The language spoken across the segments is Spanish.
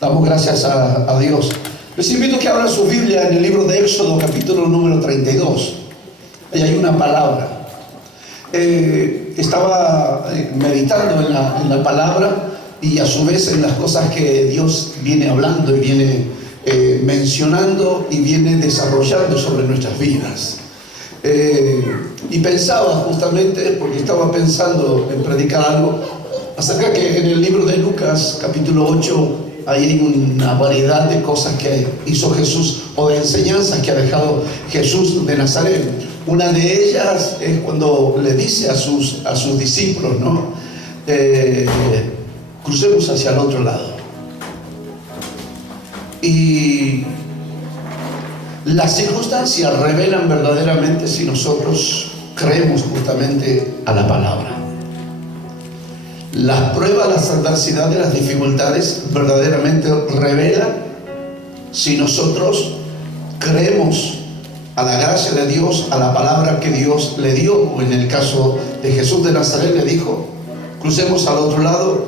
Damos gracias a Dios. Les invito a que abran su Biblia en el libro de Éxodo, capítulo número 32. Ahí hay una palabra. Estaba meditando en la palabra y a su vez en las cosas que Dios viene hablando y viene mencionando y viene desarrollando sobre nuestras vidas. Y pensaba justamente, porque estaba pensando en predicar algo, acerca que en el libro de Lucas, capítulo 8, ahí hay una variedad de cosas que hizo Jesús, o de enseñanzas que ha dejado Jesús de Nazaret. Una de ellas es cuando le dice a sus discípulos, ¿no? Crucemos hacia el otro lado. Y las circunstancias revelan verdaderamente si nosotros creemos justamente a la palabra. Las pruebas, las adversidades, las dificultades verdaderamente revelan si nosotros creemos a la gracia de Dios, a la palabra que Dios le dio, o en el caso de Jesús de Nazaret le dijo, crucemos al otro lado,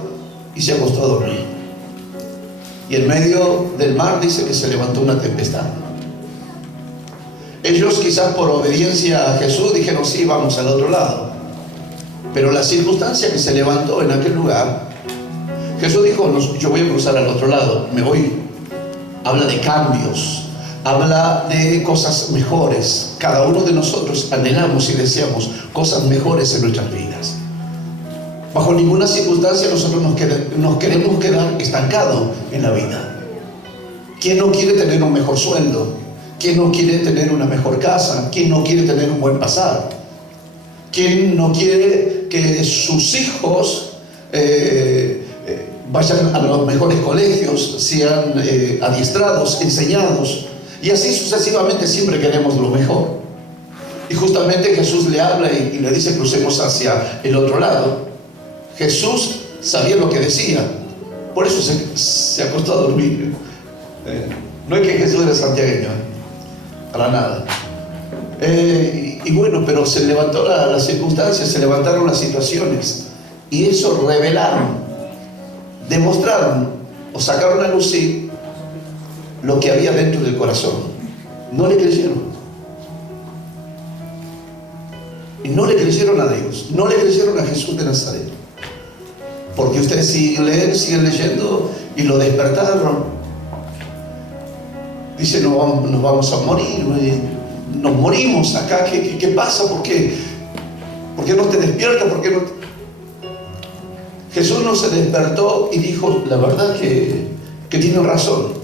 y se acostó a dormir. Y en medio del mar dice que se levantó una tempestad. Ellos quizás por obediencia a Jesús dijeron, sí, vamos al otro lado. Pero la circunstancia que se levantó en aquel lugar, Jesús dijo, no, yo voy a cruzar al otro lado, me voy. Habla de cambios, habla de cosas mejores. Cada uno de nosotros anhelamos y deseamos cosas mejores en nuestras vidas. Bajo ninguna circunstancia nosotros nos queremos quedar estancados en la vida. ¿Quién no quiere tener un mejor sueldo? ¿Quién no quiere tener una mejor casa? ¿Quién no quiere tener un buen pasar? ¿Quién no quiere que sus hijos vayan a los mejores colegios, sean adiestrados, enseñados? Y así sucesivamente siempre queremos lo mejor. Y justamente Jesús le habla y le dice, crucemos hacia el otro lado. Jesús sabía lo que decía, por eso se acostó a dormir. No es que Jesús era santiagueño, para nada. Y bueno, pero se levantó las circunstancias, se levantaron las situaciones, y eso revelaron, demostraron o sacaron a lucir lo que había dentro del corazón. No le creyeron. Y no le creyeron a Dios, no le creyeron a Jesús de Nazaret. Porque ustedes siguen leyendo y lo despertaron. Dice, nos vamos a morir, nos morimos acá, ¿qué pasa? ¿Por qué no te despiertas? ¿Por qué no? Jesús no se despertó y dijo, la verdad que tiene razón.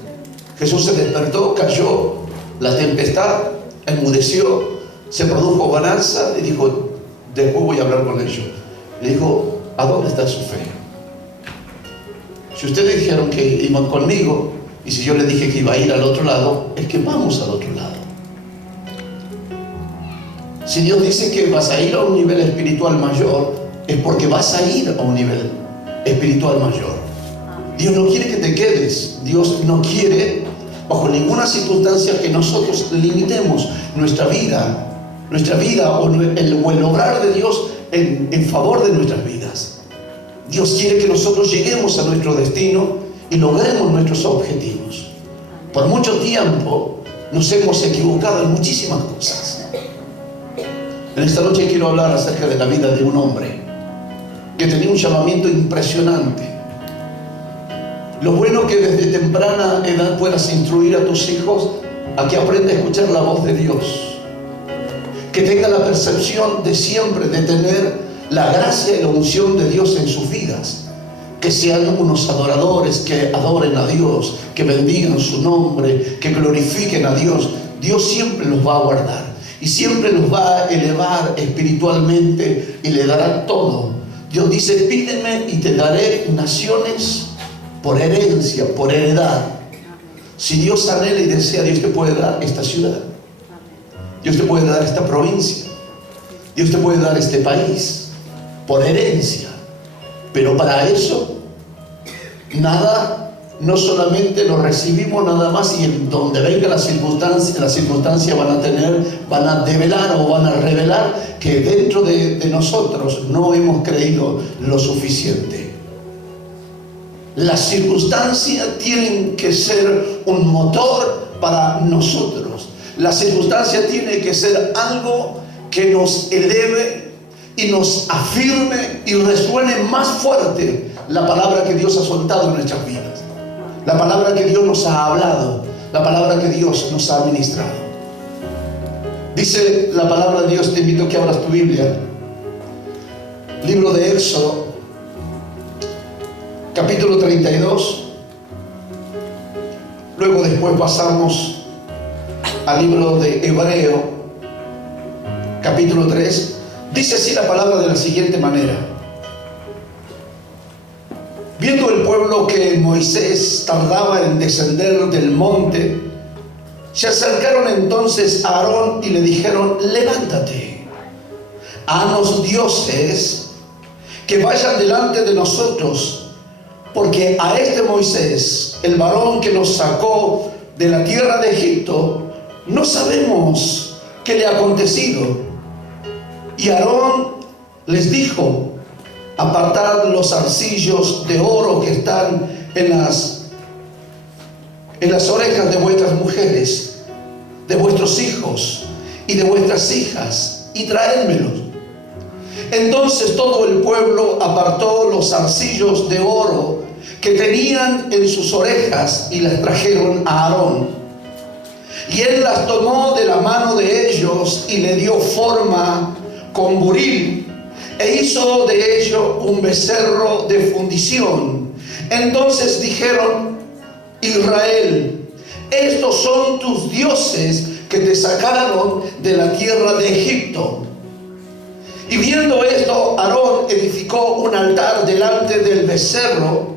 Jesús se despertó, cayó la tempestad, enmudeció, se produjo bonanza y dijo, después voy a hablar con ellos. Le dijo, ¿a dónde está su fe? Si ustedes dijeron que iban conmigo, y si yo les dije que iba a ir al otro lado, es que vamos al otro lado. Si Dios dice que vas a ir a un nivel espiritual mayor, es porque vas a ir a un nivel espiritual mayor. Dios no quiere que te quedes. Dios no quiere, bajo ninguna circunstancia, que nosotros limitemos nuestra vida o el obrar de Dios en favor de nuestras vidas. Dios quiere que nosotros lleguemos a nuestro destino y logremos nuestros objetivos. Por mucho tiempo nos hemos equivocado en muchísimas cosas. En esta noche quiero hablar acerca de la vida de un hombre que tenía un llamamiento impresionante. Lo bueno que desde temprana edad puedas instruir a tus hijos a que aprendan a escuchar la voz de Dios, que tengan la percepción de siempre de tener la gracia y la unción de Dios en sus vidas, que sean unos adoradores, que adoren a Dios, que bendigan su nombre, que glorifiquen a Dios. Dios siempre los va a guardar y siempre los va a elevar espiritualmente y le dará todo. Dios dice, pídeme y te daré naciones por herencia, por heredad. Si Dios anhela y desea, Dios te puede dar esta ciudad, Dios te puede dar esta provincia, Dios te puede dar este país por herencia. Pero para eso nada, no solamente lo recibimos nada más, y en donde venga las circunstancias van a develar o van a revelar que dentro de nosotros no hemos creído lo suficiente. Las circunstancias tienen que ser un motor para nosotros. La circunstancia tiene que ser algo que nos eleve y nos afirme y resuene más fuerte la palabra que Dios ha soltado en nuestras vidas, la palabra que Dios nos ha hablado, la palabra que Dios nos ha ministrado. Dice la palabra de Dios, te invito a que abras tu Biblia, libro de Éxodo, capítulo 32. Luego después pasamos al libro de Hebreo, capítulo 3. Dice así la palabra de la siguiente manera: viendo el pueblo que Moisés tardaba en descender del monte, se acercaron entonces a Aarón y le dijeron: levántate, haznos dioses que vayan delante de nosotros, porque a este Moisés, el varón que nos sacó de la tierra de Egipto, no sabemos qué le ha acontecido. Y Aarón les dijo: apartad los zarcillos de oro que están en las orejas de vuestras mujeres, de vuestros hijos y de vuestras hijas, y traédmelos. Entonces todo el pueblo apartó los zarcillos de oro que tenían en sus orejas y las trajeron a Aarón. Y él las tomó de la mano de ellos y le dio forma con buril, e hizo de ello un becerro de fundición. Entonces dijeron: Israel, estos son tus dioses que te sacaron de la tierra de Egipto. Y viendo esto, Aarón edificó un altar delante del becerro,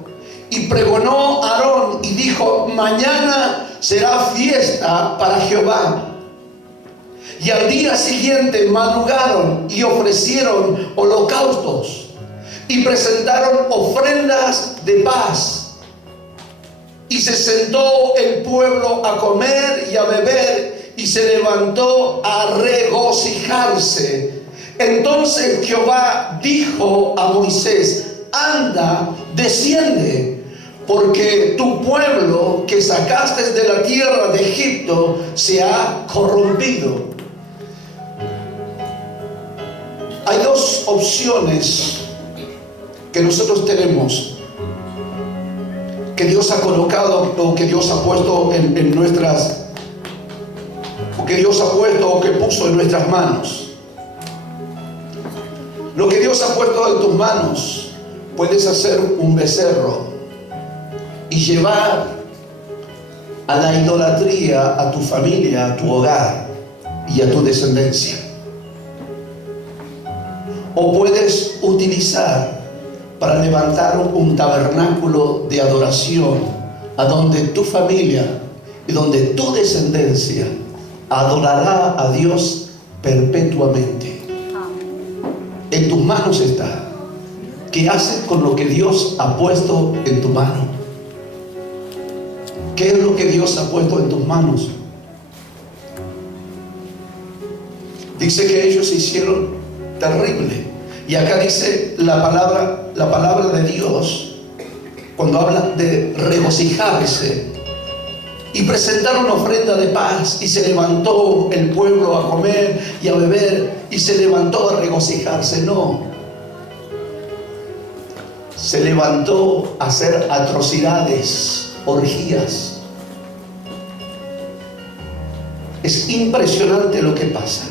y pregonó Aarón y dijo: mañana será fiesta para Jehová. Y al día siguiente madrugaron y ofrecieron holocaustos y presentaron ofrendas de paz. Y se sentó el pueblo a comer y a beber, y se levantó a regocijarse. Entonces Jehová dijo a Moisés: anda, desciende, porque tu pueblo que sacaste de la tierra de Egipto se ha corrompido. Hay dos opciones que nosotros tenemos, que Dios ha colocado, o que Dios ha puesto en nuestras, o que Dios ha puesto o que puso en nuestras manos. Lo que Dios ha puesto en tus manos: puedes hacer un becerro y llevar a la idolatría a tu familia, a tu hogar y a tu descendencia. O puedes utilizar para levantar un tabernáculo de adoración, a donde tu familia y donde tu descendencia adorará a Dios perpetuamente. En tus manos está. ¿Qué haces con lo que Dios ha puesto en tu mano? ¿Qué es lo que Dios ha puesto en tus manos? Dice que ellos se hicieron terrible. Y acá dice la palabra de Dios, cuando habla de regocijarse, y presentaron ofrenda de paz, y se levantó el pueblo a comer y a beber, y se levantó a regocijarse. No, se levantó a hacer atrocidades, orgías. Es impresionante lo que pasa.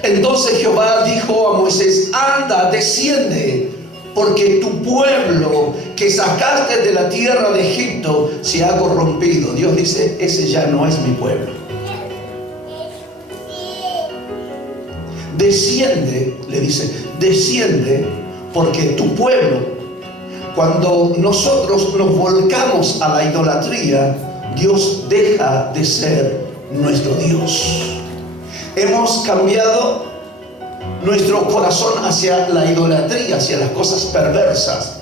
Entonces Jehová dijo a Moisés: anda, desciende, porque tu pueblo que sacaste de la tierra de Egipto se ha corrompido. Dios dice: ese ya no es mi pueblo. Desciende, le dice, desciende, porque tu pueblo, cuando nosotros nos volcamos a la idolatría, Dios deja de ser nuestro Dios. Hemos cambiado nuestro corazón hacia la idolatría, hacia las cosas perversas,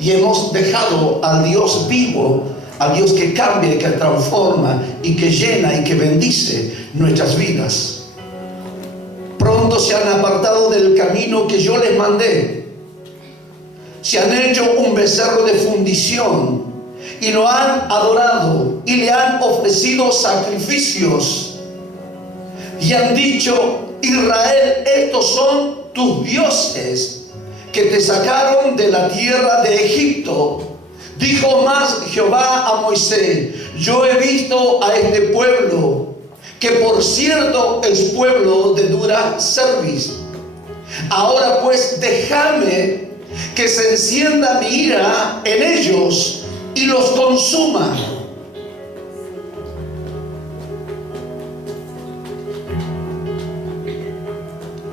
y hemos dejado al Dios vivo, al Dios que cambia y que transforma y que llena y que bendice nuestras vidas. Pronto se han apartado del camino que yo les mandé. se han hecho un becerro de fundición y lo han adorado y le han ofrecido sacrificios y han dicho: Israel, estos son tus dioses que te sacaron de la tierra de Egipto. Dijo más Jehová a Moisés: yo he visto a este pueblo, que por cierto es pueblo de dura cerviz. Ahora pues déjame que se encienda mi ira en ellos y los consuma.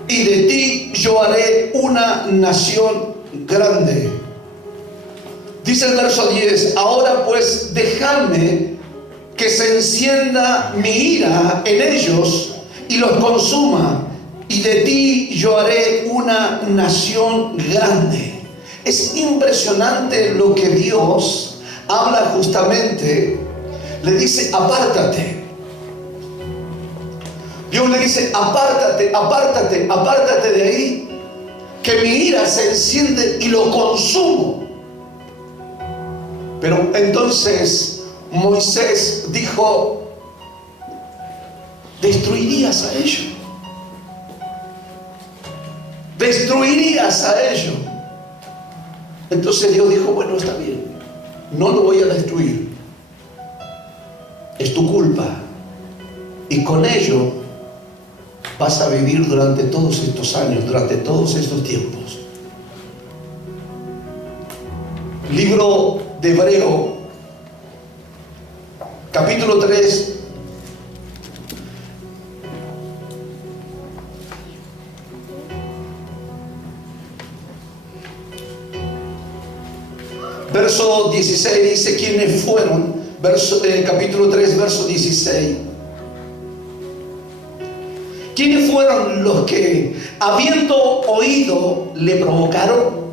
Y de ti yo haré una nación grande. Dice el verso 10: ahora pues déjame que se encienda mi ira en ellos y los consuma, y de ti yo haré una nación grande. Es impresionante lo que Dios habla justamente. Le dice: apártate. Dios le dice: apártate, apártate, apártate de ahí, que mi ira se enciende y lo consumo. Pero entonces Moisés dijo: destruirías a ellos, destruirías a ellos. Entonces Dios dijo: bueno, está bien, no lo voy a destruir, es tu culpa, y con ello vas a vivir durante todos estos años, durante todos estos tiempos. Libro de Hebreo, capítulo 3, verso 16, dice: ¿quiénes fueron? Capítulo 3, verso 16. ¿Quiénes fueron los que, habiendo oído, le provocaron?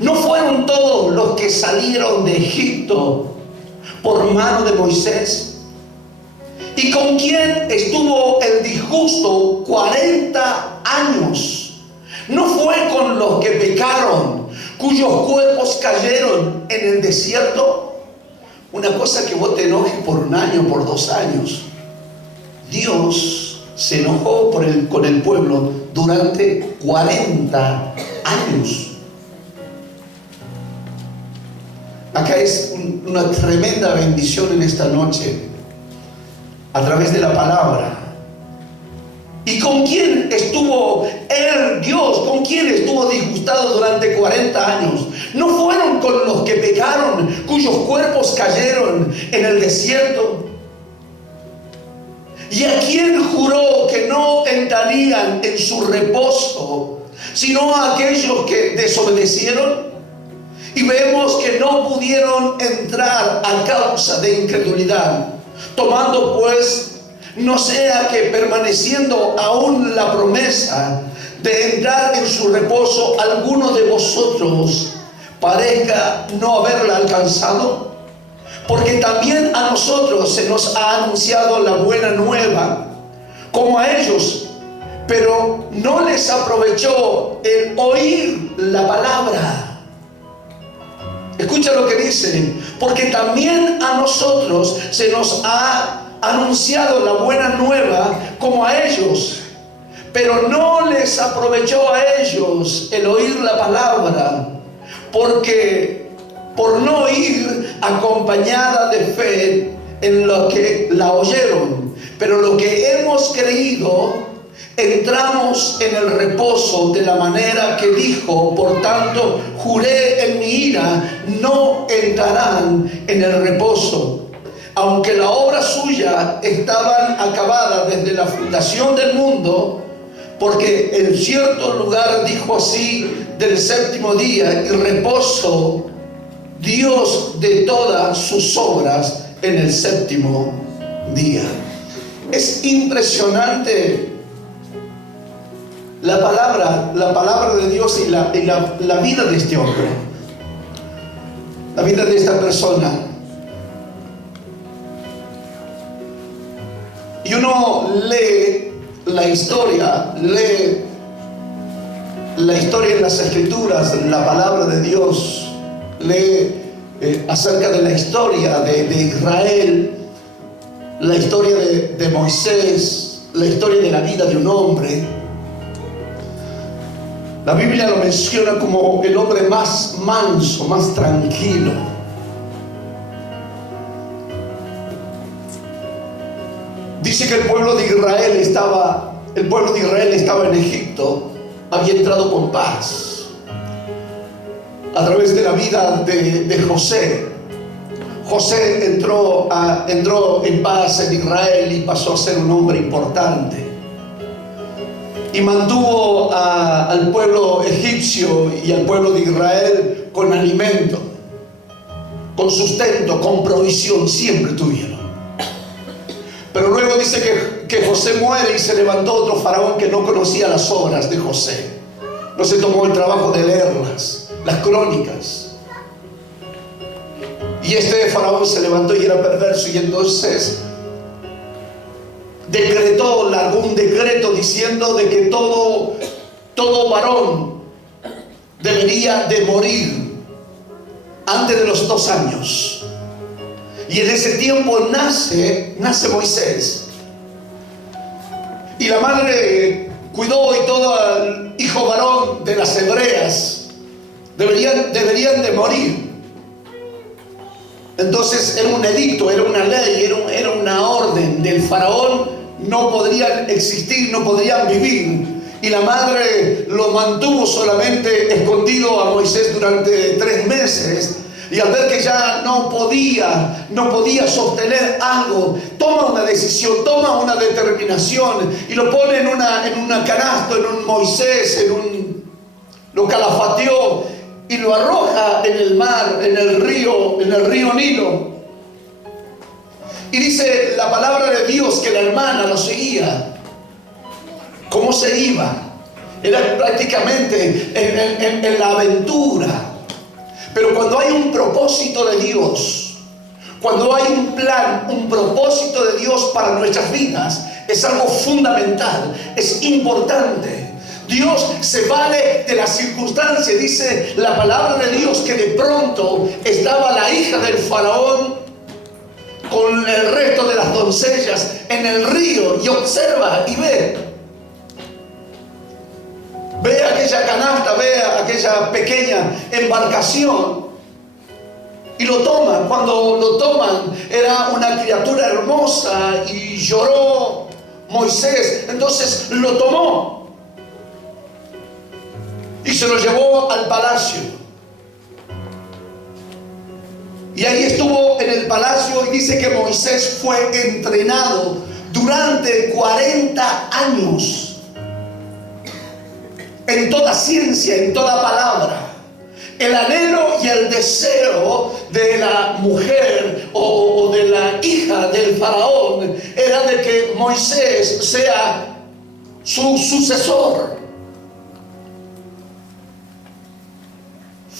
¿No fueron todos los que salieron de Egipto por mano de Moisés? ¿Y con quién estuvo el disgusto 40 años? ¿No fue con los que pecaron, cuyos cuerpos cayeron en el desierto? Una cosa que vos te enojes por un año, por 2 años. Dios se enojó con el pueblo durante 40 años. Acá es una tremenda bendición en esta noche, a través de la palabra. ¿Y con quién estuvo Dios? ¿Con quién estuvo disgustado durante 40 años? ¿No fueron con los que pecaron, cuyos cuerpos cayeron en el desierto? ¿Y a quién juró que no entrarían en su reposo, sino a aquellos que desobedecieron? Y vemos que no pudieron entrar a causa de incredulidad. Tomando pues, no sea que permaneciendo aún la promesa de entrar en su reposo, alguno de vosotros parezca no haberla alcanzado. Porque también a nosotros se nos ha anunciado la buena nueva, como a ellos, pero no les aprovechó el oír la palabra. Escucha lo que dice: porque también a nosotros se nos ha anunciado la buena nueva como a ellos, pero no les aprovechó a ellos el oír la palabra, porque por no ir acompañada de fe en lo que la oyeron. Pero lo que hemos creído, entramos en el reposo de la manera que dijo: por tanto juré en mi ira, no entrarán en el reposo. Aunque la obra suya estaban acabada desde la fundación del mundo, porque en cierto lugar dijo así del séptimo día: y reposo Dios de todas sus obras en el séptimo día. Es impresionante la palabra de Dios y la vida de este hombre, la vida de esta persona. Y uno lee la historia, lee la historia en las Escrituras, la palabra de Dios, lee acerca de la historia de Israel, la historia de Moisés, la historia de la vida de un hombre. La Biblia lo menciona como el hombre más manso, más tranquilo. Dice que el pueblo de Israel estaba en Egipto, había entrado con paz a través de la vida de José. José entró en paz en Israel y pasó a ser un hombre importante. Y mantuvo al pueblo egipcio y al pueblo de Israel con alimento, con sustento, con provisión, siempre tuvieron. Pero luego dice que José muere y se levantó otro faraón que no conocía las obras de José. No se tomó el trabajo de leerlas, las crónicas. Y este faraón se levantó y era perverso, y entonces largó un decreto diciendo de que todo varón debería de morir antes de los 2 años. Y en ese tiempo nace Moisés. Y la madre cuidó, y todo el hijo varón de las hebreas deberían de morir. Entonces era un edicto, era una ley, era una orden del faraón. No podrían existir, no podrían vivir. Y la madre lo mantuvo solamente escondido a Moisés durante 3 meses. Y al ver que ya no podía sostener algo, toma una decisión, toma una determinación y lo pone en una canasta, en un Moisés, lo calafateó y lo arroja en el mar, en el río Nilo. Y dice la palabra de Dios que la hermana lo seguía. ¿Cómo se iba? Era prácticamente en la aventura. Pero cuando hay un propósito de Dios, cuando hay un plan, un propósito de Dios para nuestras vidas, es algo fundamental, es importante. Dios se vale de las circunstancias. Dice la palabra de Dios que de pronto estaba la hija del faraón con el resto de las doncellas en el río, y observa y ve aquella canasta, ve aquella pequeña embarcación y lo toman. Cuando lo toman, era una criatura hermosa y lloró Moisés. Entonces lo tomó y se lo llevó al palacio. Y ahí estuvo en el palacio, y dice que Moisés fue entrenado durante 40 años en toda ciencia, en toda palabra. El anhelo y el deseo de la mujer o de la hija del faraón era de que Moisés sea su sucesor.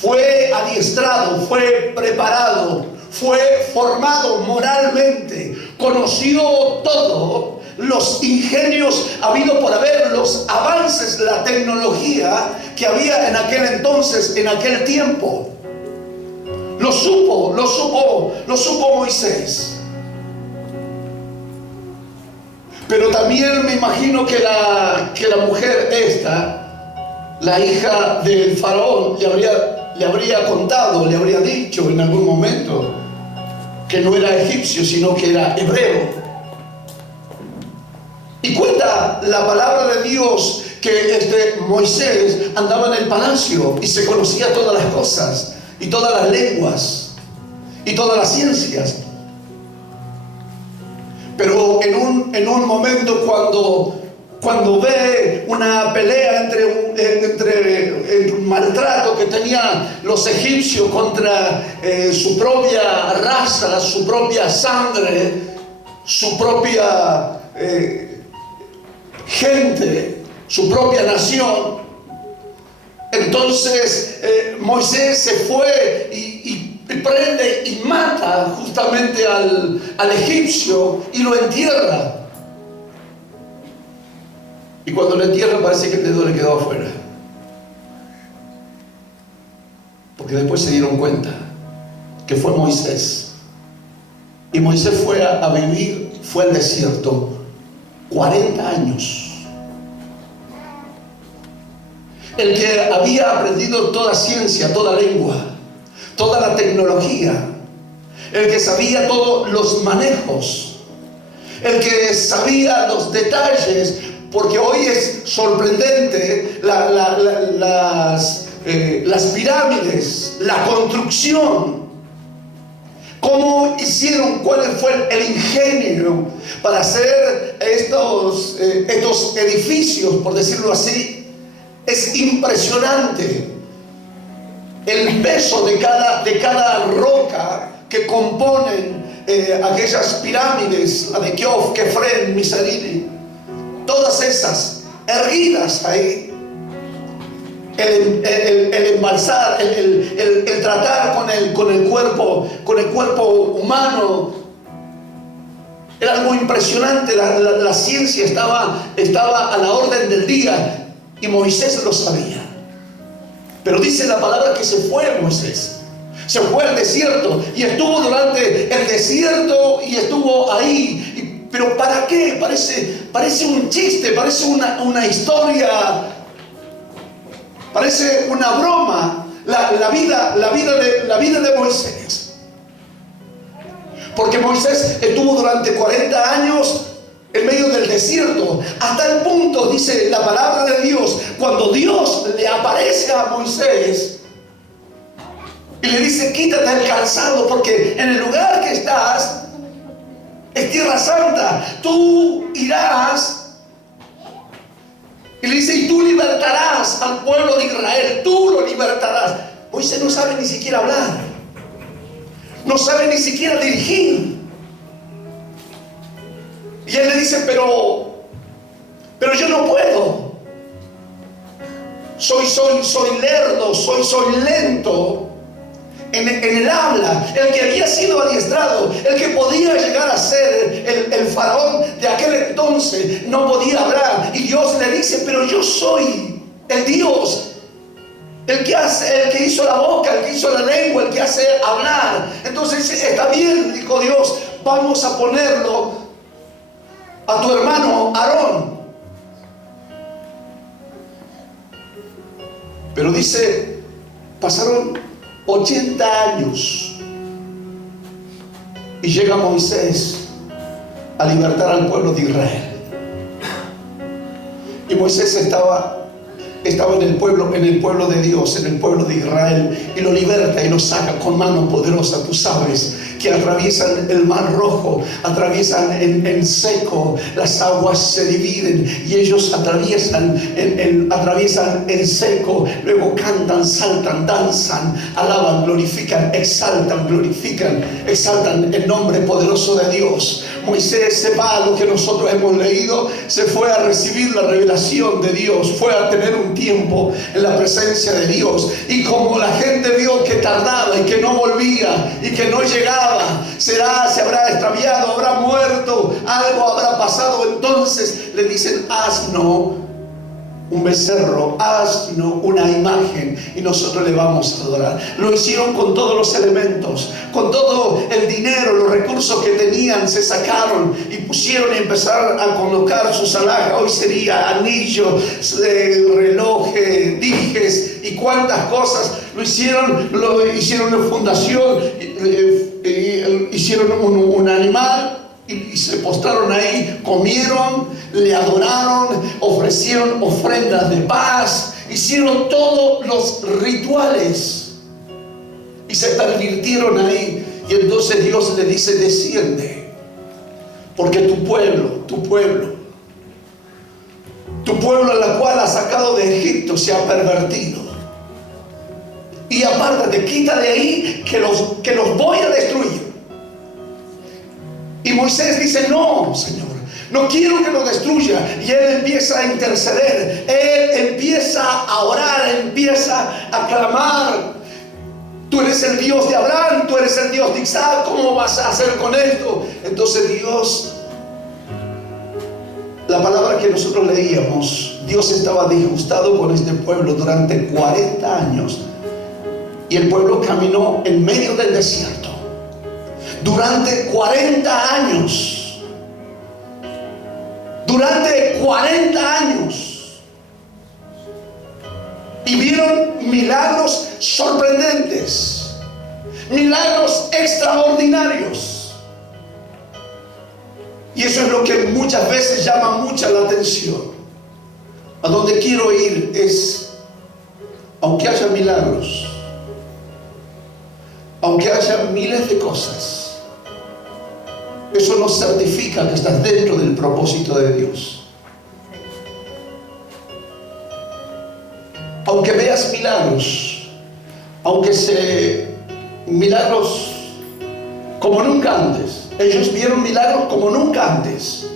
Fue adiestrado, fue preparado, fue formado moralmente, conoció todo, los ingenios habidos por haber, los avances, la tecnología que había en aquel entonces, en aquel tiempo. Lo supo Moisés. Pero también me imagino que la mujer esta, la hija del faraón, le habría contado, le habría dicho en algún momento que no era egipcio, sino que era hebreo. Y cuenta la palabra de Dios que Moisés andaba en el palacio y se conocía todas las cosas y todas las lenguas y todas las ciencias. Pero en un momento cuando ve una pelea entre un maltrato que tenían los egipcios contra su propia raza, su propia sangre, su propia gente, su propia nación, entonces Moisés se fue y prende y mata justamente al egipcio y lo entierra. Y cuando lo entierra parece que el dedo le quedó afuera. porque después se dieron cuenta que fue Moisés. Y Moisés fue a vivir, fue al desierto 40 años. El que había aprendido toda ciencia, toda lengua, toda la tecnología, el que sabía todos los manejos, el que sabía los detalles, porque hoy es sorprendente las pirámides, la construcción, cómo hicieron, cuál fue el ingenio para hacer estos edificios, por decirlo así. Es impresionante el peso de cada roca que componen aquellas pirámides, la de Keops, Kefren, Miserere, todas esas erguidas ahí. El embalsar, el tratar con el cuerpo humano, era algo impresionante. La ciencia estaba a la orden del día. Y Moisés lo sabía. Pero dice la palabra que se fue Moisés. Se fue al desierto y estuvo durante el desierto y estuvo ahí. Pero ¿para qué? Parece un chiste, parece una historia, parece una broma. La vida de Moisés. Porque Moisés estuvo durante 40 años en medio del desierto, hasta el punto, dice la palabra de Dios, cuando Dios le aparece a Moisés y le dice: quítate el calzado, porque en el lugar que estás es tierra santa, tú irás. Y le dice: y tú libertarás al pueblo de Israel, tú lo libertarás. Moisés no sabe ni siquiera hablar, no sabe ni siquiera dirigir. Y él le dice: pero yo no puedo. Soy lerdo, soy lento en el habla. El que había sido adiestrado, el que podía llegar a ser el faraón de aquel entonces, no podía hablar. Y Dios le dice: pero yo soy el Dios, el que hizo la boca, el que hizo la lengua, el que hace hablar. Entonces está bien, dijo Dios, vamos a ponerlo a tu hermano Aarón. Pero dice, pasaron 80 años y llega Moisés a libertar al pueblo de Israel. Y Moisés estaba en el pueblo de Dios, en el pueblo de Israel, y lo liberta y lo saca con mano poderosa. Tú sabes que atraviesan el mar rojo, atraviesan en seco, las aguas se dividen y ellos atraviesan en seco, luego cantan, saltan, danzan, alaban, glorifican, exaltan el nombre poderoso de Dios. Moisés se va a lo que nosotros hemos leído, se fue a recibir la revelación de Dios, fue a tener un tiempo en la presencia de Dios, y como la gente vio que tardaba y que no volvía y que no llegaba, se habrá extraviado, habrá muerto, algo habrá pasado, entonces le dicen: haznos un becerro, haznos una imagen y nosotros le vamos a adorar. Lo hicieron con todos los elementos, con todo el dinero, los recursos que tenían, se sacaron y pusieron y empezaron a colocar sus alhajas. Hoy sería anillos, relojes, dijes y cuantas cosas. Lo hicieron una fundación, hicieron un animal y se postraron ahí, comieron, le adoraron, ofrecieron ofrendas de paz, hicieron todos los rituales y se pervirtieron ahí. Y entonces Dios le dice: desciende, porque tu pueblo a la cual has sacado de Egipto se ha pervertido, y apártate, quita de ahí, que los voy a destruir. Y Moisés dice: no, Señor, no quiero que lo destruya. Y él empieza a interceder, él empieza a orar, empieza a clamar: tú eres el Dios de Abraham, tú eres el Dios de Isaac, ¿cómo vas a hacer con esto? Entonces Dios, la palabra que nosotros leíamos, Dios estaba disgustado con este pueblo durante 40 años. Y el pueblo caminó en medio del desierto durante 40 años. Durante 40 años. Y vieron milagros sorprendentes, milagros extraordinarios. Y eso es lo que muchas veces llama mucha la atención. A donde quiero ir es, aunque haya milagros, aunque haya miles de cosas, eso no certifica que estás dentro del propósito de Dios. Aunque veas milagros, milagros como nunca antes. Ellos vieron milagros como nunca antes.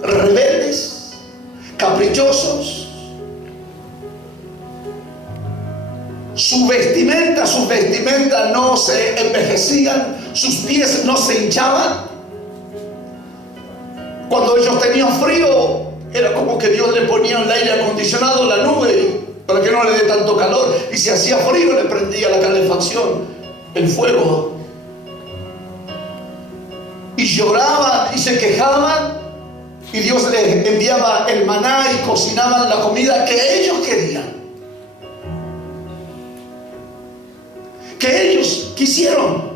Rebeldes, caprichosos. Sus vestimentas no se envejecían, sus pies no se hinchaban. Cuando ellos tenían frío, era como que Dios le ponía el aire acondicionado, la nube, para que no le dé tanto calor. Y si hacía frío, le prendía la calefacción, el fuego. Y lloraban y se quejaban, y Dios les enviaba el maná y cocinaban la comida que ellos querían, que ellos quisieron.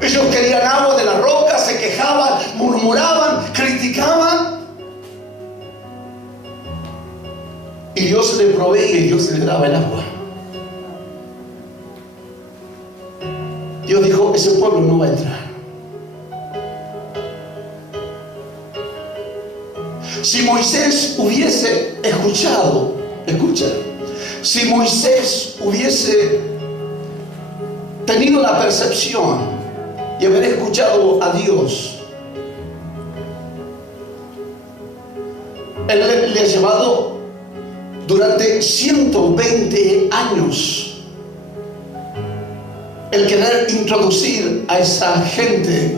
Ellos querían agua de la roca, se quejaban, murmuraban, criticaban. Y Dios le proveía y Dios le daba el agua. Dios dijo, ese pueblo no va a entrar. Si Moisés hubiese escuchado, escucha, si Moisés hubiese tenido la percepción y haber escuchado a Dios, Él le ha llevado durante 120 años el querer introducir a esa gente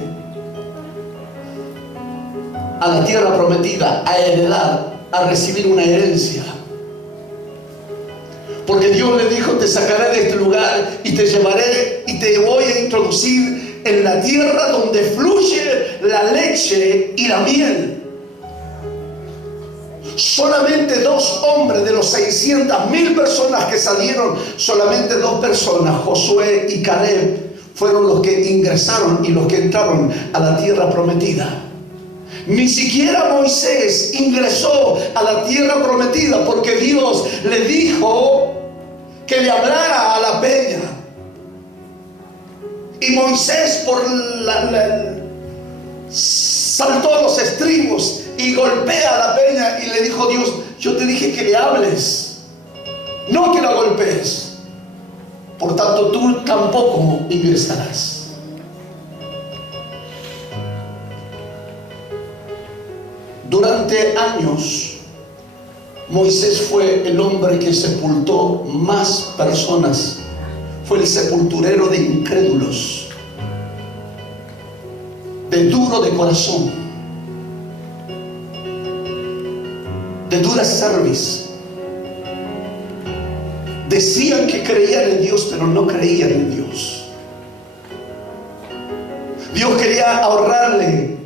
a la tierra prometida, a heredar, a recibir una herencia. Porque Dios le dijo, te sacaré de este lugar y te llevaré y te voy a introducir en la tierra donde fluye la leche y la miel. Solamente 2 hombres de los 600.000 personas que salieron, solamente 2 personas, Josué y Caleb, fueron los que ingresaron y los que entraron a la tierra prometida. Ni siquiera Moisés ingresó a la tierra prometida porque Dios le dijo que le hablara a la peña. Y Moisés saltó a los estribos y golpea a la peña y le dijo, Dios, yo te dije que le hables, no que la golpees. Por tanto, tú tampoco ingresarás. Durante años, Moisés fue el hombre que sepultó más personas. Fue el sepulturero de incrédulos, de duro de corazón, de dura cerviz. Decían que creían en Dios, pero no creían en Dios. Dios quería ahorrarle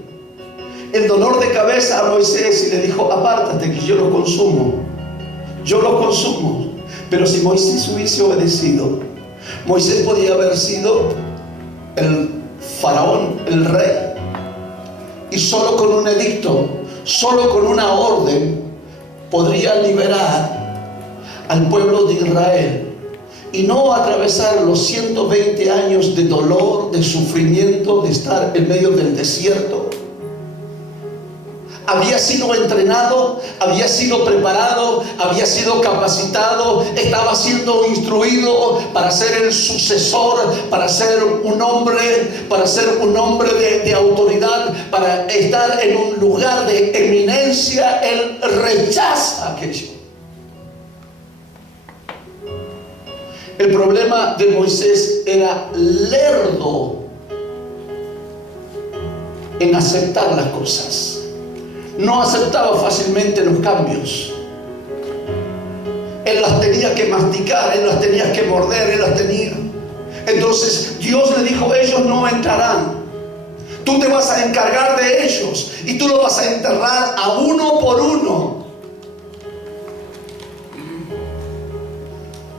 el dolor de cabeza a Moisés y le dijo, apártate que yo lo consumo. Yo lo consumo. Pero si Moisés hubiese obedecido, Moisés podía haber sido el faraón, el rey, y solo con un edicto, solo con una orden, podría liberar al pueblo de Israel y no atravesar los 120 años de dolor, de sufrimiento, de estar en medio del desierto. Había sido entrenado, había sido preparado, había sido capacitado, estaba siendo instruido para ser el sucesor, para ser un hombre, de autoridad, para estar en un lugar de eminencia. Él rechaza aquello. El problema de Moisés era lerdo en aceptar las cosas. No aceptaba fácilmente los cambios. Él las tenía que masticar, Él las tenía que morder, Él las tenía. Entonces Dios le dijo, ellos no entrarán. Tú te vas a encargar de ellos y tú los vas a enterrar a uno por uno.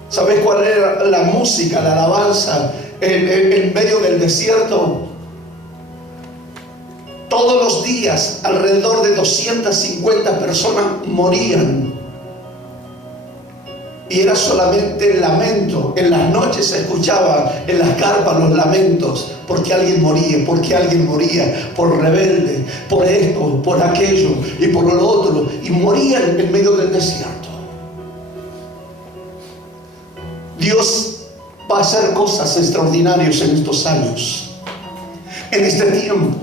¿Sabes cuál era la música, la alabanza en medio del desierto? Todos los días alrededor de 250 personas morían. Y era solamente el lamento. En las noches se escuchaba en las carpas los lamentos. Porque alguien moría, por rebelde, por esto, por aquello y por lo otro. Y morían en medio del desierto. Dios va a hacer cosas extraordinarias en estos años, en este tiempo.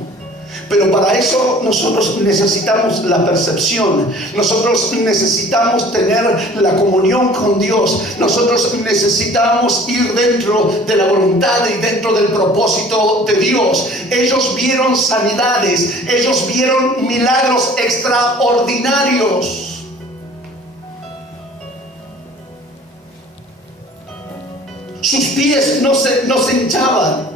Pero para eso nosotros necesitamos la percepción. Nosotros necesitamos tener la comunión con Dios. Nosotros necesitamos ir dentro de la voluntad y dentro del propósito de Dios. Ellos vieron sanidades. Ellos vieron milagros extraordinarios. Sus pies no se hinchaban.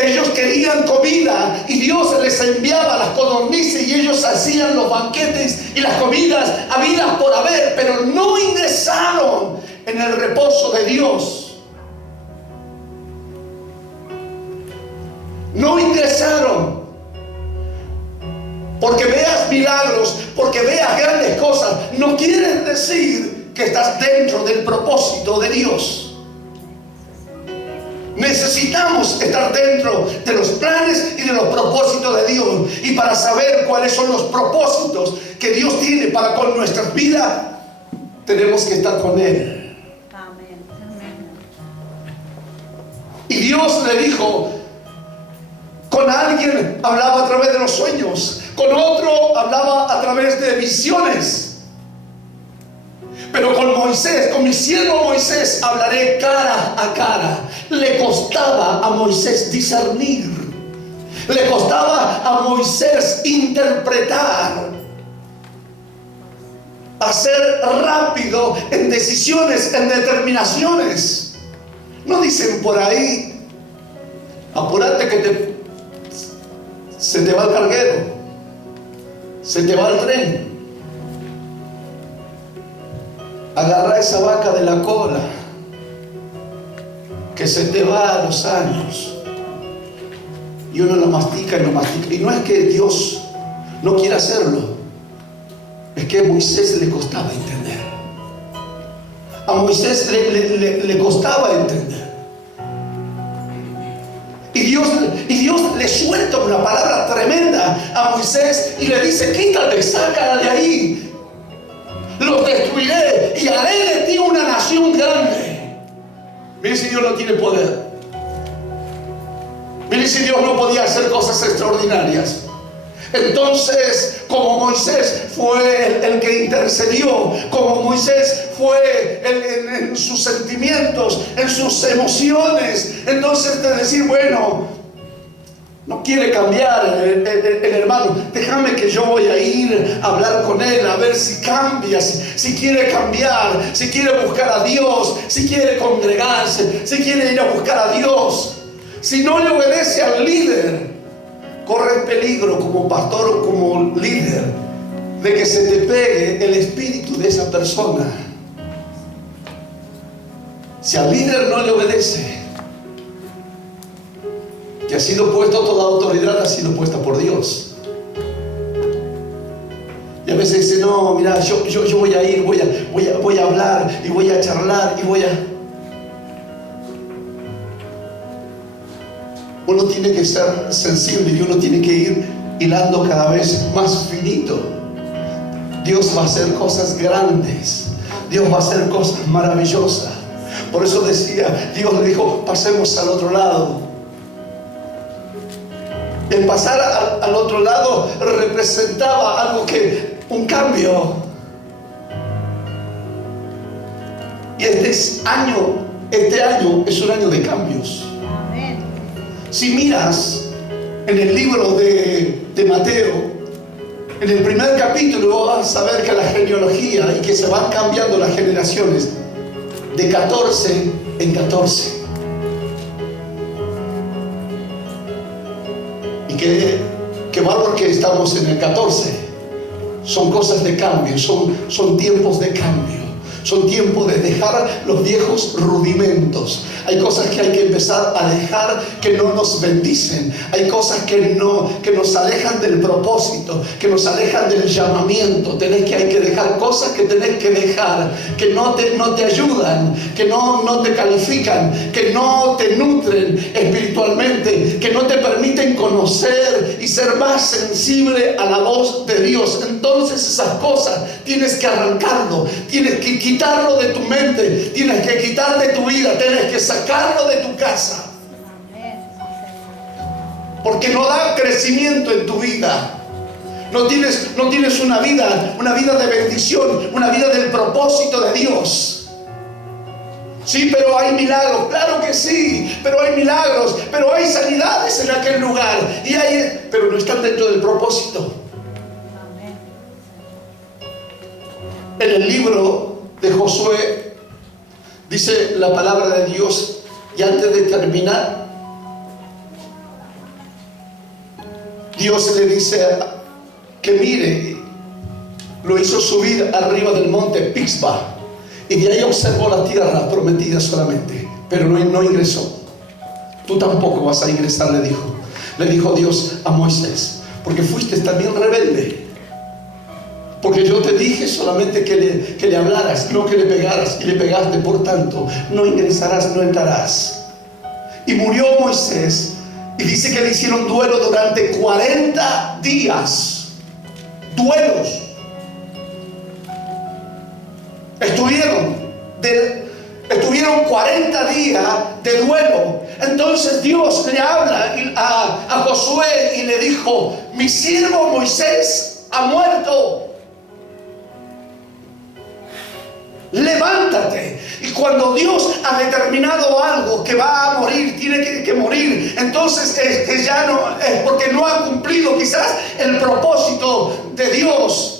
Ellos querían comida y Dios les enviaba las codornices y ellos hacían los banquetes y las comidas habidas por haber, pero no ingresaron en el reposo de Dios. No ingresaron. Porque veas milagros, porque veas grandes cosas, no quiere decir que estás dentro del propósito de Dios. Necesitamos estar dentro de los planes y de los propósitos de Dios. Y para saber cuáles son los propósitos que Dios tiene para con nuestras vidas, tenemos que estar con Él. Amén. Y Dios le dijo, con alguien hablaba a través de los sueños, con otro hablaba a través de visiones. Pero con Moisés, con mi siervo Moisés, hablaré cara a cara. Le costaba a Moisés discernir. Le costaba a Moisés interpretar. A ser rápido en decisiones, en determinaciones. No dicen por ahí, apúrate que se te va el carguero, se te va el tren. Agarra esa vaca de la cola, que se te va a los años. Y uno lo mastica y lo mastica. Y no es que Dios no quiera hacerlo, es que a Moisés le costaba entender. A Moisés le costaba entender. Y Dios le suelta una palabra tremenda a Moisés y le dice, quítate, sácala de ahí. Los destruiré y haré de ti una nación grande. Mire si Dios no tiene poder. Mire si Dios no podía hacer cosas extraordinarias. Entonces, como Moisés fue el que intercedió, como Moisés fue en sus sentimientos, en sus emociones, entonces de decir, bueno, no quiere cambiar el hermano, déjame que yo voy a ir a hablar con él, a ver si cambia, si quiere cambiar, si quiere buscar a Dios, si quiere congregarse, si quiere ir a buscar a Dios. Si no le obedece al líder, corre peligro como pastor o como líder de que se te pegue el espíritu de esa persona. Si al líder no le obedece, que ha sido puesto, toda autoridad ha sido puesta por Dios. Y a veces dice, no, mira, yo voy a ir, voy a hablar y voy a charlar y voy a... Uno tiene que ser sensible y uno tiene que ir hilando cada vez más finito. Dios va a hacer cosas grandes. Dios va a hacer cosas maravillosas. Por eso decía, Dios le dijo, pasemos al otro lado. El pasar al otro lado representaba algo un cambio. Y este año es un año de cambios. Si miras en el libro de Mateo, En el primer capítulo vas a ver que la genealogía y que se van cambiando las generaciones de 14 en 14. Y que valor que estamos en el 14. Son cosas de cambio, son tiempos de cambio. Son tiempos de dejar los viejos rudimentos. Hay cosas que hay que empezar a dejar que no nos bendicen. Hay cosas que nos alejan del propósito, que nos alejan del llamamiento. Hay que dejar cosas que tenés que dejar, que no te ayudan, que no te califican, que no te nutren espiritualmente, que no te permiten conocer y ser más sensible a la voz de Dios. Entonces esas cosas tienes que arrancarlo, tienes que quitarlo de tu mente, tienes que quitar de tu vida, tienes que sacarlo de tu casa, porque no da crecimiento en tu vida. No tienes una vida de bendición, una vida del propósito de Dios. Sí, pero hay milagros, claro que sí, pero hay milagros, pero hay sanidades en aquel lugar, pero no están dentro del propósito. En el libro de Josué dice la palabra de Dios, y antes de terminar, Dios le dice que mire, lo hizo subir arriba del monte Pisba, y de ahí observó la tierra prometida solamente, pero no ingresó. Tú tampoco vas a ingresar, le dijo Dios a Moisés, porque fuiste también rebelde. Porque yo te dije solamente que le hablaras, no que le pegaras, y le pegaste, por tanto, no ingresarás, no entrarás. Y murió Moisés, y dice que le hicieron duelo durante 40 días. Duelos. Estuvieron 40 días de duelo. Entonces Dios le habla a Josué y le dijo: mi siervo Moisés ha muerto. Levántate. Y cuando Dios ha determinado algo que va a morir, tiene que morir, entonces ya no es porque no ha cumplido quizás el propósito de Dios.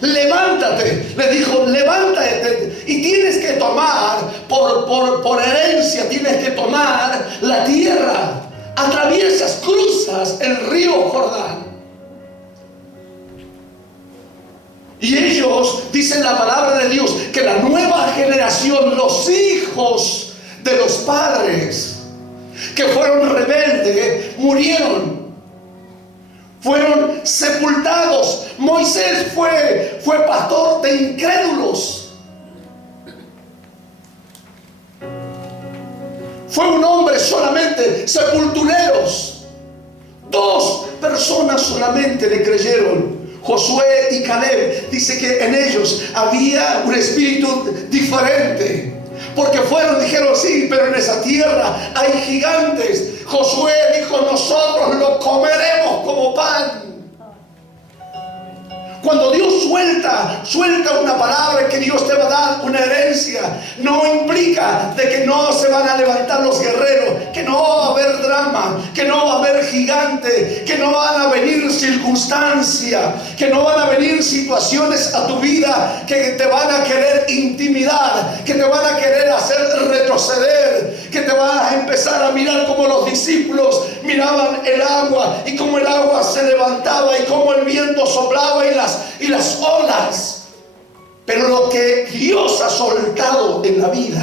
Levántate, le dijo, levántate, y tienes que tomar por herencia, tienes que tomar la tierra, atraviesas, cruzas el río Jordán. Y ellos, dicen la palabra de Dios, que la nueva generación, los hijos de los padres que fueron rebeldes, murieron, fueron sepultados. Moisés fue pastor de incrédulos. Fue un hombre solamente, sepultureros. 2 personas solamente le creyeron, Josué y Caleb. Dice que en ellos había un espíritu diferente, porque dijeron sí, pero en esa tierra hay gigantes. Josué dijo: nosotros lo comeremos como pan. Cuando Dios suelta una palabra que Dios te va a dar, una herencia, no implica de que no se van a levantar los guerreros, que no va a haber drama, que no va a haber gigante, que no van a venir circunstancias, que no van a venir situaciones a tu vida que te van a querer intimidar, que te van a querer hacer retroceder, que te van a empezar a mirar como los discípulos miraban el agua, y cómo el agua se levantaba y cómo el viento soplaba y las olas. Pero lo que Dios ha soltado en la vida,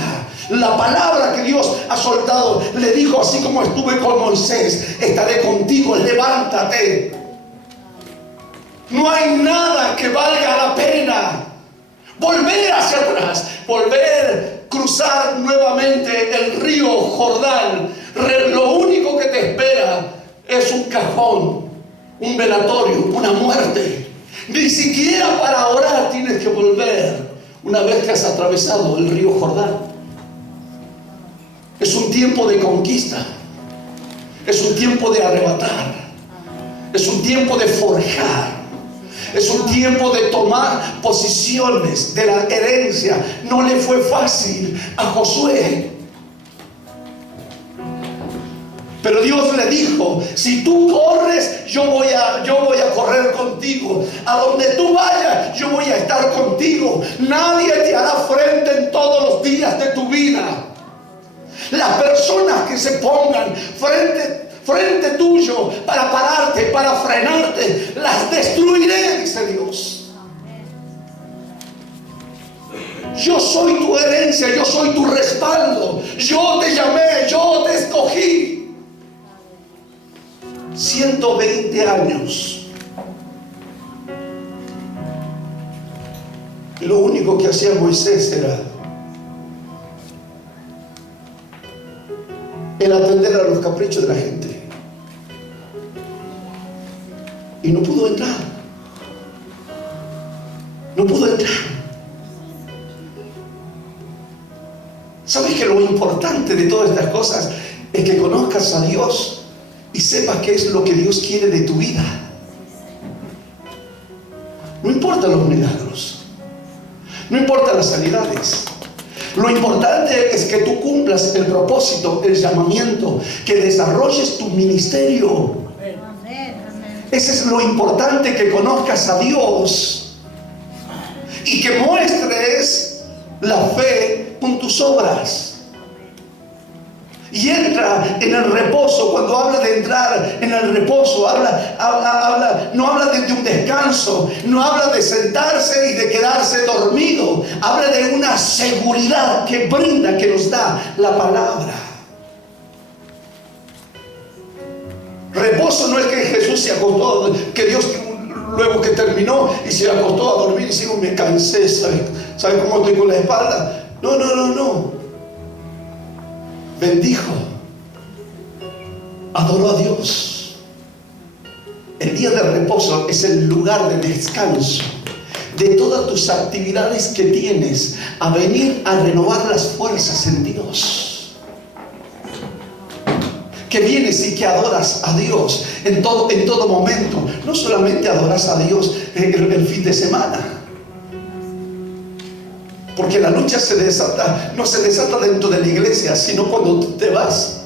la palabra que Dios ha soltado, le dijo: así como estuve con Moisés, estaré contigo, levántate. No hay nada que valga la pena volver hacia atrás, cruzar nuevamente el río Jordán. Lo único que te espera es un cajón, un velatorio, una muerte. Ni siquiera para orar tienes que volver una vez que has atravesado el río Jordán. Es un tiempo de conquista, es un tiempo de arrebatar, es un tiempo de forjar, es un tiempo de tomar posiciones de la herencia. No le fue fácil a Josué, pero Pero Dios le dijo, si tú corres, yo voy a correr contigo. A donde tú vayas, yo voy a estar contigo. Nadie te hará frente en todos los días de tu vida. Las personas que se pongan frente tuyo para pararte, para frenarte, las destruiré, dice Dios. Yo soy tu herencia, yo soy tu respaldo. Yo te llamé, yo te escogí. 120 años. Y lo único que hacía Moisés era atender a los caprichos de la gente. Y no pudo entrar. No pudo entrar. ¿Sabes que lo importante de todas estas cosas es que conozcas a Dios y sepas qué es lo que Dios quiere de tu vida? No importan los milagros, no importan las sanidades. Lo importante es que tú cumplas el propósito, el llamamiento, que desarrolles tu ministerio. Ese es lo importante, que conozcas a Dios y que muestres la fe con tus obras. Y entra en el reposo. Cuando habla de entrar en el reposo, no habla de un descanso, no habla de sentarse y de quedarse dormido. Habla de una seguridad que brinda, que nos da la palabra. Reposo no es que Jesús se acostó, que Dios luego que terminó y se acostó a dormir y dijo, me cansé, ¿sabe cómo estoy con la espalda? No. Bendijo, adoró a Dios. El día de reposo es el lugar de descanso de todas tus actividades que tienes, a venir a renovar las fuerzas en Dios. Que vienes y que adoras a Dios en todo momento. No solamente adoras a Dios el fin de semana. Porque la lucha no se desata dentro de la iglesia, sino cuando tú te vas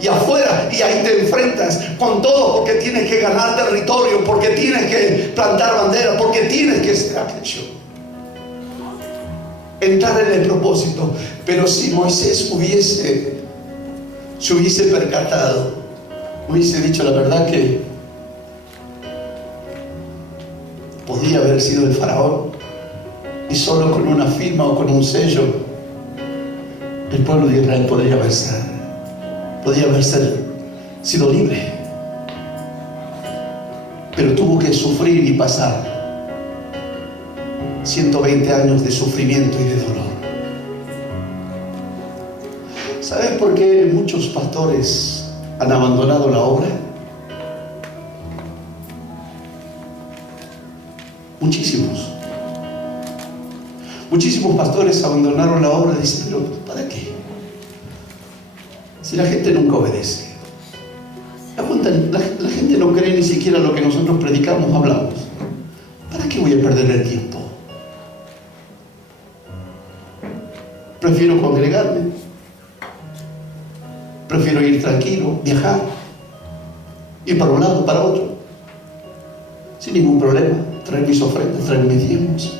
y afuera, y ahí te enfrentas con todo, porque tienes que ganar territorio, porque tienes que plantar bandera, porque tienes que ser aquello. Entrar en el propósito. Pero si Moisés se hubiese percatado, hubiese dicho la verdad, que podía haber sido el faraón, y solo con una firma o con un sello el pueblo de Israel podría haber sido libre. Pero tuvo que sufrir y pasar 120 años de sufrimiento y de dolor. ¿Sabes por qué muchos pastores han abandonado la obra? Muchísimos pastores abandonaron la obra y dicen, pero ¿para qué? Si la gente nunca obedece. La gente no cree ni siquiera lo que nosotros predicamos, hablamos. ¿Para qué voy a perder el tiempo? Prefiero congregarme. Prefiero ir tranquilo, viajar, ir para un lado, para otro, sin ningún problema, traer mis ofrendas, traer mis diezmos,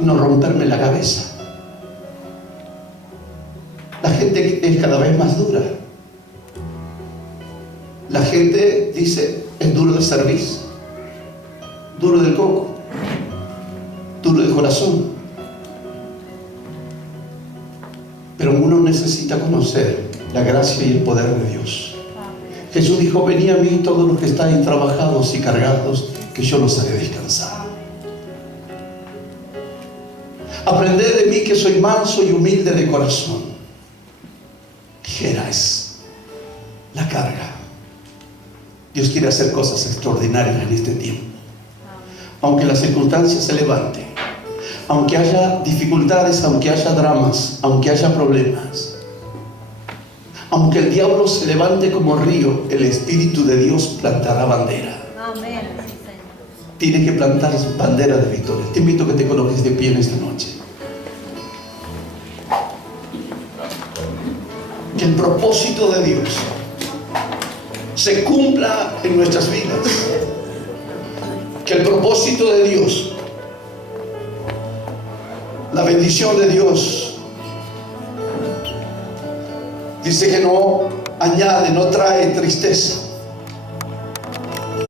y no romperme la cabeza. La gente es cada vez más dura. La gente dice, es duro de servicio, duro del coco, duro de corazón. Pero uno necesita conocer la gracia y el poder de Dios. Jesús dijo, venid a mí todos los que estáis trabajados y cargados, que yo los haré descansar. Aprended de mí, que soy manso y humilde de corazón. Ligera es la carga. Dios quiere hacer cosas extraordinarias en este tiempo. Aunque las circunstancias se levanten, aunque haya dificultades, aunque haya dramas, aunque haya problemas, aunque el diablo se levante como río, el Espíritu de Dios plantará bandera. Amén. Tiene que plantar bandera de victoria. Te invito a que te coloques de pie en esta noche. Que el propósito de Dios se cumpla en nuestras vidas. Que el propósito de Dios, la bendición de Dios, dice que no añade, no trae tristeza.